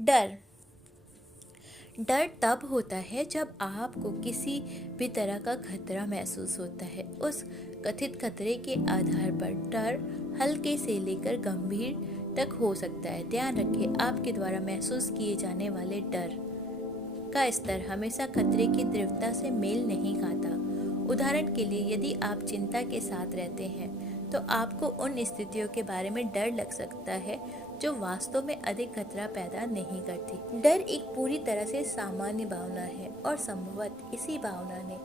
डर डर तब होता है जब आपको किसी भी तरह का खतरा महसूस होता है। उस कथित खतरे के आधार पर डर हल्के से लेकर गंभीर तक हो सकता है। ध्यान रखें, आपके द्वारा महसूस किए जाने वाले डर का स्तर हमेशा खतरे की तीव्रता से मेल नहीं खाता। उदाहरण के लिए, यदि आप चिंता के साथ रहते हैं तो आपको उन स्थितियों के बारे में डर लग सकता है जो वास्तव में अधिक खतरा पैदा नहीं करती। डर एक पूरी तरह से सामान्य भावना है और संभवतः इसी भावना ने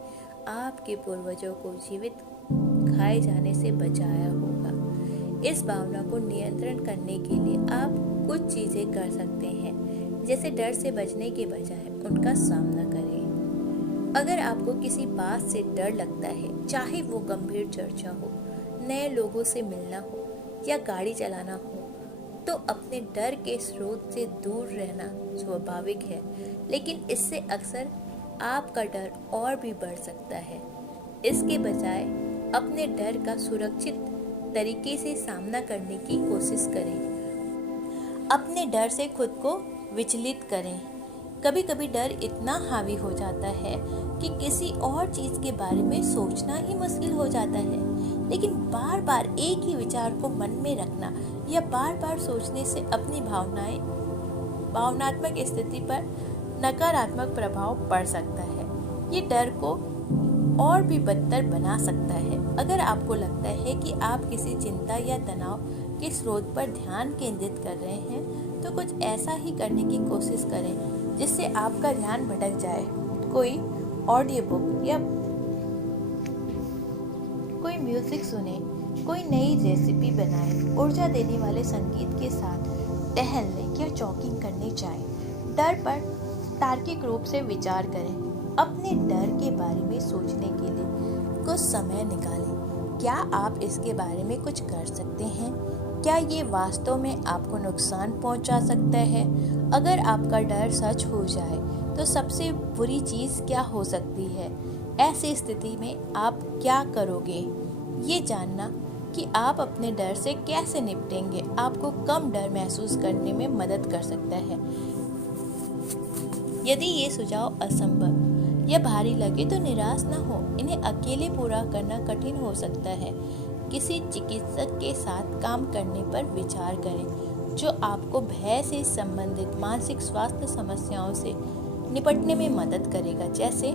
आपके पूर्वजों को जीवित खाए जाने से बचाया होगा। इस भावना को नियंत्रण करने के लिए आप कुछ चीजें कर सकते हैं, जैसे डर से बचने के बजाय उनका सामना करें। अगर आपको किसी बात से डर लगता है, चाहे वो गंभीर चर्चा हो, नए लोगों से मिलना हो या गाड़ी चलाना हो, तो अपने डर के स्रोत से दूर रहना स्वाभाविक है, लेकिन इससे अक्सर आपका डर और भी बढ़ सकता है। इसके बजाय अपने डर का सुरक्षित तरीके से सामना करने की कोशिश करें। अपने डर से खुद को विचलित करें। कभी कभी डर इतना हावी हो जाता है कि किसी और चीज़ के बारे में सोचना ही मुश्किल हो जाता है, लेकिन बार बार एक ही विचार को मन में रखना या बार बार सोचने से अपनी भावनात्मक स्थिति पर नकारात्मक प्रभाव पड़ सकता है। ये डर को और भी बदतर बना सकता है। अगर आपको लगता है कि आप किसी चिंता या तनाव के स्रोत पर ध्यान केंद्रित कर रहे हैं, तो कुछ ऐसा ही करने की कोशिश करें जिससे आपका ध्यान भटक जाए। कोई ऑडियो बुक या कोई म्यूजिक सुने, कोई नई रेसिपी बनाएं, ऊर्जा देने वाले संगीत के साथ टहलने या जॉगिंग करने जाएं। डर पर तार्किक रूप से विचार करें। अपने डर के बारे में सोचने के लिए कुछ समय निकालें। क्या आप इसके बारे में कुछ कर सकते हैं? क्या ये वास्तव में आपको नुकसान पहुंचा सकता है? अगर आपका डर सच हो जाए तो सबसे बुरी चीज़ क्या हो सकती है? ऐसी स्थिति में आप क्या करोगे? ये जानना कि आप अपने डर से कैसे निपटेंगे आपको कम डर महसूस करने में मदद कर सकता है। यदि ये सुझाव असंभव या भारी लगे तो निराश न हो। इन्हें अकेले पूरा करना कठिन हो सकता है। किसी चिकित्सक के साथ काम करने पर विचार करें जो आपको भय से संबंधित मानसिक स्वास्थ्य समस्याओं से निपटने में मदद करेगा, जैसे